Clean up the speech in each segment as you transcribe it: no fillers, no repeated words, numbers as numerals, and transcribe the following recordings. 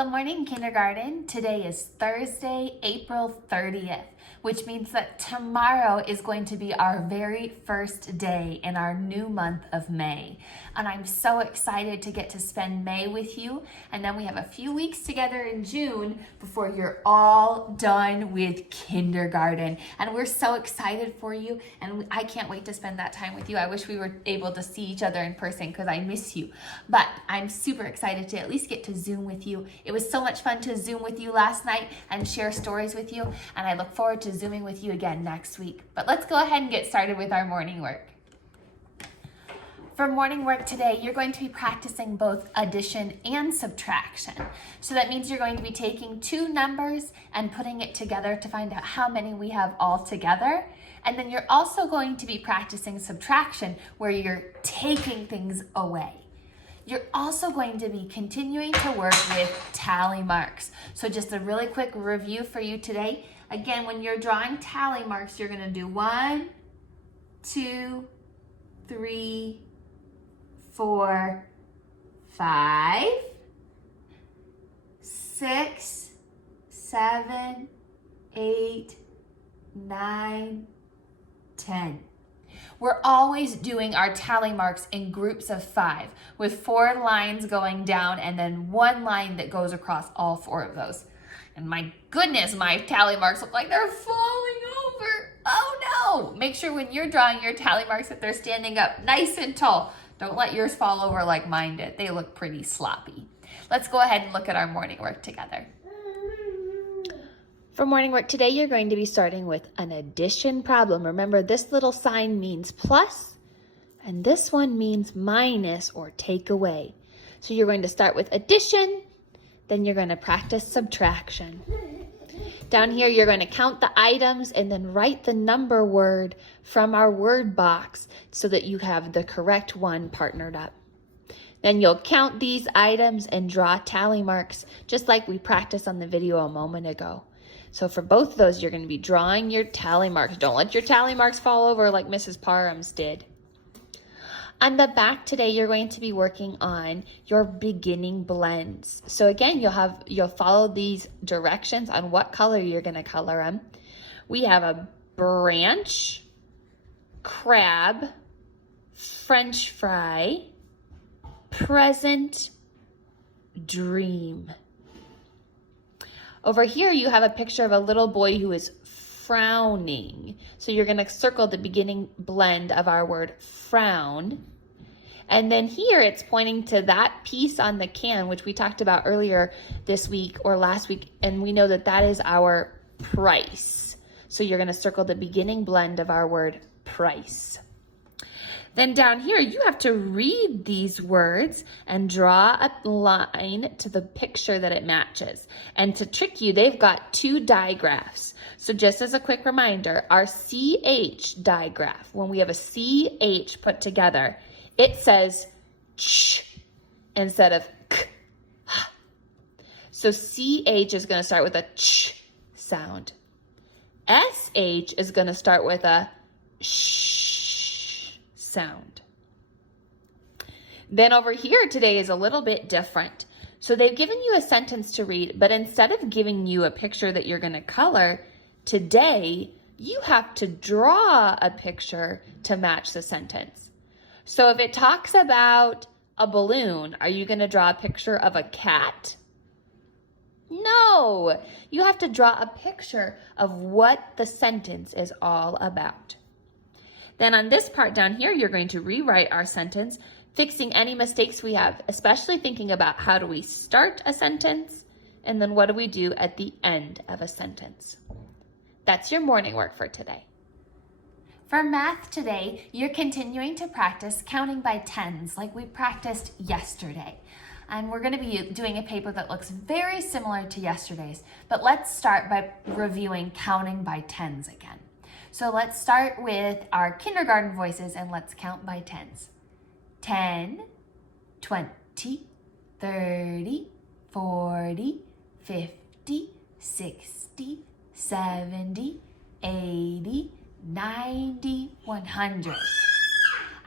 Good morning, kindergarten. Today is Thursday, April 30th, which means that tomorrow is going to be our very first day in our new month of May. And I'm so excited to get to spend May with you. And then we have a few weeks together in June before you're all done with kindergarten. And we're so excited for you. And I can't wait to spend that time with you. I wish we were able to see each other in person because I miss you. But I'm super excited to at least get to Zoom with you. It was so much fun to Zoom with you last night and share stories with you. And I look forward to Zooming with you again next week. But let's go ahead and get started with our morning work. For morning work today, you're going to be practicing both addition and subtraction. So that means you're going to be taking two numbers and putting it together to find out how many we have all together. And then you're also going to be practicing subtraction, where you're taking things away. You're also going to be continuing to work with tally marks. So just a really quick review for you today. Again, when you're drawing tally marks, you're going to do 1, 2, 3, 4, 5, 6, 7, 8, 9, 10. We're always doing our tally marks in groups of 5 with 4 lines going down and then 1 line that goes across all 4 of those. And my goodness, my tally marks look like they're falling over. Oh no! Make sure when you're drawing your tally marks that they're standing up nice and tall. Don't let yours fall over like mine did. They look pretty sloppy. Let's go ahead and look at our morning work together. For morning work today, you're going to be starting with an addition problem. Remember, this little sign means plus, and this one means minus or take away. So you're going to start with addition, then you're going to practice subtraction. Down here, you're going to count the items and then write the number word from our word box so that you have the correct one partnered up. Then you'll count these items and draw tally marks, just like we practiced on the video a moment ago. So for both of those, you're going to be drawing your tally marks. Don't let your tally marks fall over like Mrs. Parham's did. On the back today, you're going to be working on your beginning blends. So again, you'll follow these directions on what color you're going to color them. We have a branch, crab, French fry, present, dream. Over here, you have a picture of a little boy who is frowning. So you're going to circle the beginning blend of our word frown. And then here it's pointing to that piece on the can, which we talked about earlier this week or last week. And we know that that is our price. So you're going to circle the beginning blend of our word price. Then down here, you have to read these words and draw a line to the picture that it matches. And to trick you, they've got 2 digraphs. So just as a quick reminder, our CH digraph, when we have a CH put together, it says ch instead of k. So CH is going to start with a ch sound. SH is going to start with a sh sound. Then over here today is a little bit different. So they've given you a sentence to read, but instead of giving you a picture that you're going to color, today you have to draw a picture to match the sentence. So if it talks about a balloon, are you going to draw a picture of a cat? No, you have to draw a picture of what the sentence is all about. Then on this part down here, you're going to rewrite our sentence, fixing any mistakes we have, especially thinking about how do we start a sentence, and then what do we do at the end of a sentence. That's your morning work for today. For math today, you're continuing to practice counting by tens like we practiced yesterday. And we're going to be doing a paper that looks very similar to yesterday's, but let's start by reviewing counting by tens again. So let's start with our kindergarten voices and let's count by tens. 10, 20, 30, 40, 50, 60, 70, 80, 90, 100.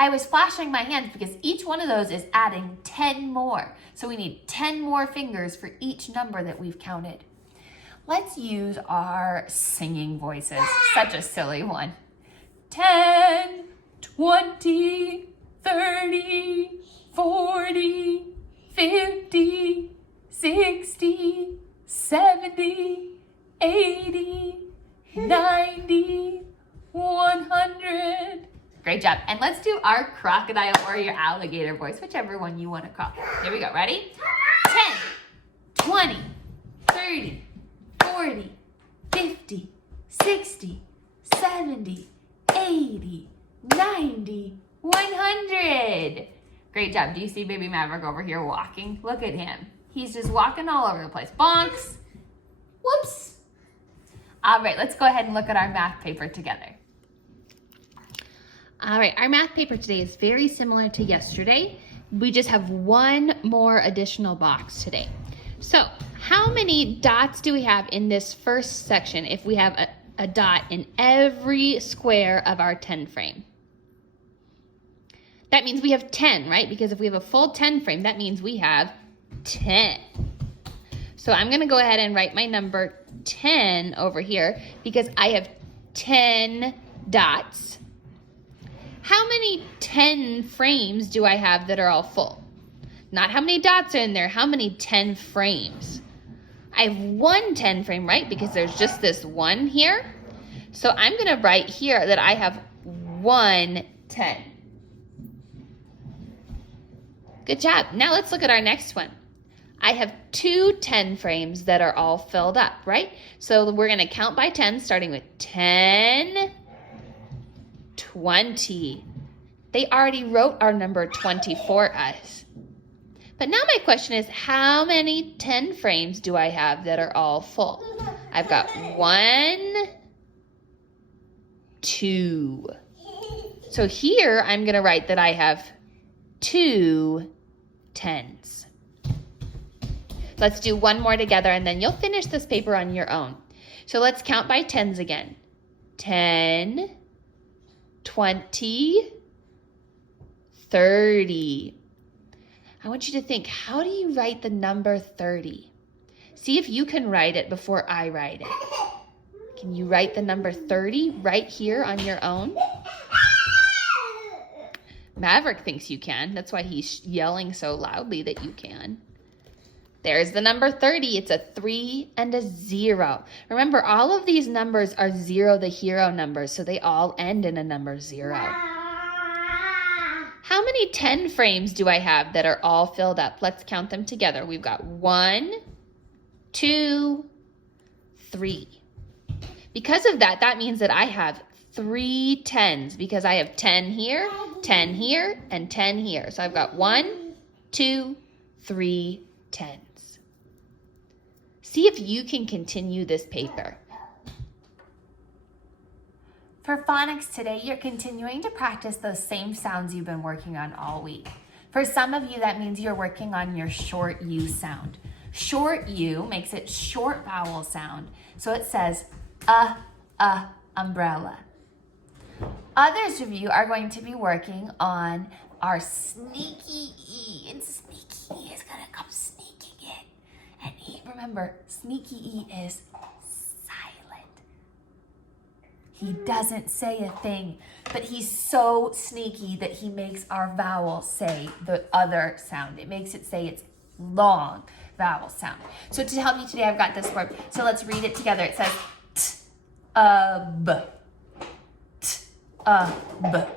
I was flashing my hands because each one of those is adding 10 more. So we need 10 more fingers for each number that we've counted. Let's use our singing voices. Such a silly one. 10, 20, 30, 40, 50, 60, 70, 80, 90, 100. Great job. And let's do our crocodile or your alligator voice, whichever one you want to call. Here we go. Ready? 10, 20, 30, 40, 50, 60, 70, 80, 90, 100. Great job. Do you see baby Maverick over here walking? Look at him. He's just walking all over the place. Bonks. Whoops. All right, let's go ahead and look at our math paper together. All right, our math paper today is very similar to yesterday. We just have one more additional box today. So how many dots do we have in this first section if we have a dot in every square of our 10 frame? That means we have 10, right? Because if we have a full 10 frame, that means we have 10. So I'm gonna go ahead and write my number 10 over here because I have 10 dots. How many 10 frames do I have that are all full? Not how many dots are in there, how many 10 frames? I have one 10 frame, right? Because there's just this one here. So I'm gonna write here that I have 1 10. Good job. Now let's look at our next one. I have 2 10 frames that are all filled up, right? So we're gonna count by 10, starting with 10, 20. They already wrote our number 20 for us. But now my question is, how many 10 frames do I have that are all full? I've got 1, 2. So here I'm gonna write that I have 2 10s. Let's do one more together and then you'll finish this paper on your own. So let's count by 10s again. 10, 20, 30. I want you to think, how do you write the number 30? See if you can write it before I write it. Can you write the number 30 right here on your own? Maverick thinks you can. That's why he's yelling so loudly that you can. There's the number 30. It's a 3 and a 0. Remember, all of these numbers are 0, the hero numbers, so they all end in a number 0. How many 10 frames do I have that are all filled up? Let's count them together. We've got 1, 2, 3. Because of that, that means that I have 3 10s because I have 10 here, 10 here, and 10 here. So I've got 1, 2, 3 10s. See if you can continue this paper. For phonics today, you're continuing to practice those same sounds you've been working on all week. For some of you, that means you're working on your short U sound. Short U makes it short vowel sound. So it says, umbrella. Others of you are going to be working on our sneaky E. And sneaky E is going to come sneaking in. And E, remember, sneaky E is silent. He doesn't say a thing, but he's so sneaky that he makes our vowel say the other sound. It makes it say its long vowel sound. So to help you today, I've got this word. So let's read it together. It says t-ub, t-ub,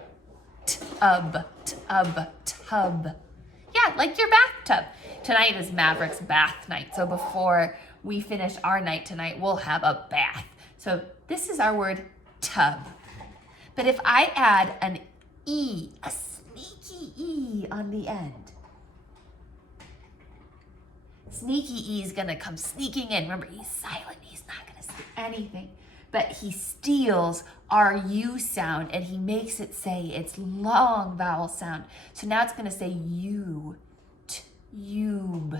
t-ub, t-ub, tub. Yeah, like your bathtub. Tonight is Maverick's bath night. So before we finish our night tonight, we'll have a bath. So this is our word tub. But if I add an E, a sneaky E on the end, sneaky E is gonna come sneaking in. Remember, he's silent, he's not gonna say anything, but he steals our U sound and he makes it say its long vowel sound. So now it's gonna say U, tube,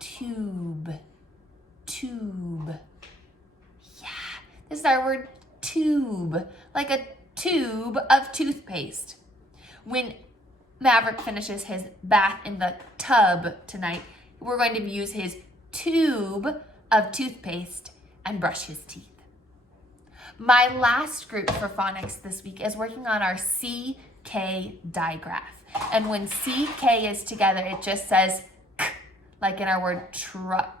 tube, tube. Yeah, this is our word tube, like a tube of toothpaste. When Maverick finishes his bath in the tub tonight, we're going to use his tube of toothpaste and brush his teeth. My last group for phonics this week is working on our CK digraph. And when CK is together, it just says k, like in our word truck.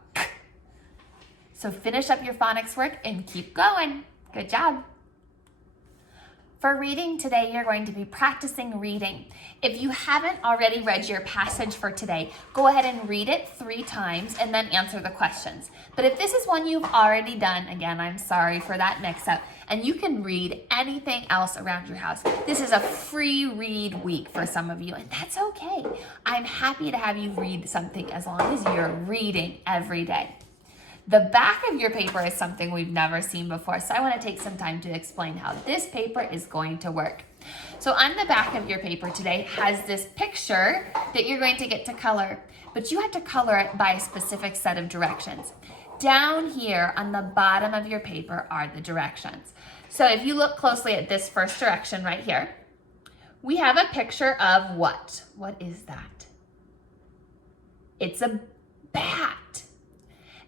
So finish up your phonics work and keep going. Good job. For reading today, you're going to be practicing reading. If you haven't already read your passage for today, go ahead and read it 3 times and then answer the questions. But if this is one you've already done, again, I'm sorry for that mix-up, and you can read anything else around your house. This is a free read week for some of you, and that's okay. I'm happy to have you read something as long as you're reading every day. The back of your paper is something we've never seen before, so I want to take some time to explain how this paper is going to work. So on the back of your paper today has this picture that you're going to get to color, but you have to color it by a specific set of directions. Down here on the bottom of your paper are the directions. So if you look closely at this first direction right here, we have a picture of what? What is that? It's a bat.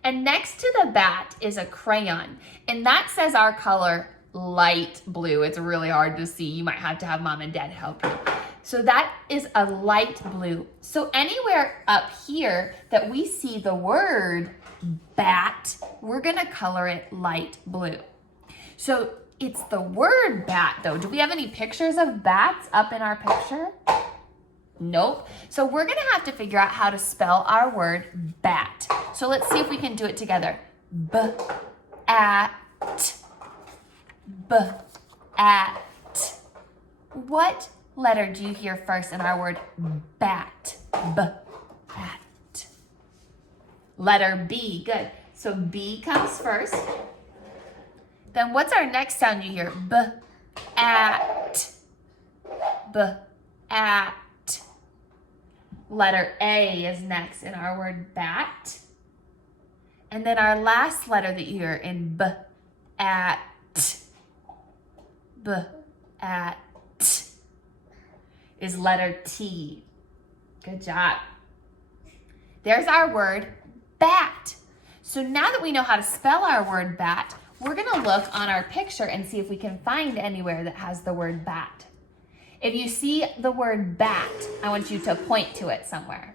And next to the bat is a crayon, and that says our color light blue. It's really hard to see. You might have to have mom and dad help you. So that is a light blue. So anywhere up here that we see the word bat, we're gonna color it light blue. So it's the word bat though. Do we have any pictures of bats up in our picture? Nope. So we're going to have to figure out how to spell our word bat. So let's see if we can do it together. B-at. B-at. What letter do you hear first in our word bat? B-at. Letter B. Good. So B comes first. Then what's our next sound you hear? B-at. B-at. Letter A is next in our word bat. And then our last letter that you hear in B-at. B-at is letter T. Good job. There's our word bat. So now that we know how to spell our word bat, we're going to look on our picture and see if we can find anywhere that has the word bat. If you see the word bat, I want you to point to it somewhere.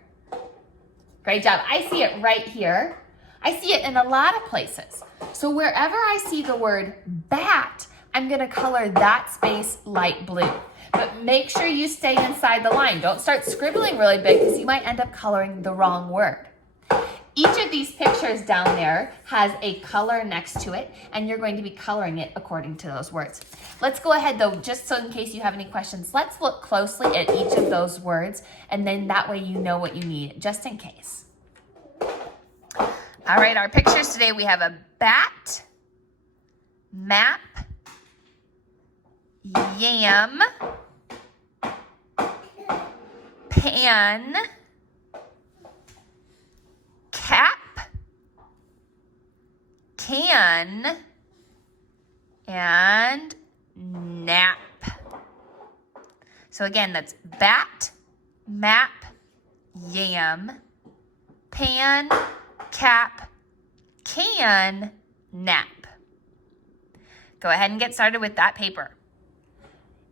Great job. I see it right here. I see it in a lot of places. So wherever I see the word bat, I'm going to color that space light blue. But make sure you stay inside the line. Don't start scribbling really big because you might end up coloring the wrong word. Each of these pictures down there has a color next to it, and you're going to be coloring it according to those words. Let's go ahead though, just so in case you have any questions, let's look closely at each of those words, and then that way you know what you need, just in case. All right, our pictures today, we have a bat, map, yam, pan, cap, can, and nap. So again, that's bat, map, yam, pan, cap, can, nap. Go ahead and get started with that paper.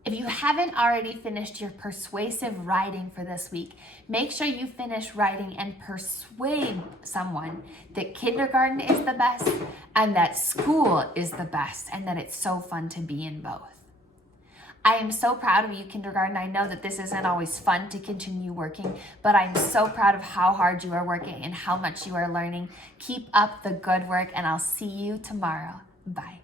If you haven't already finished your persuasive writing for this week, make sure you finish writing and persuade someone that kindergarten is the best and that school is the best and that it's so fun to be in both. I am so proud of you, kindergarten. I know that this isn't always fun to continue working, but I'm so proud of how hard you are working and how much you are learning. Keep up the good work, and I'll see you tomorrow. Bye.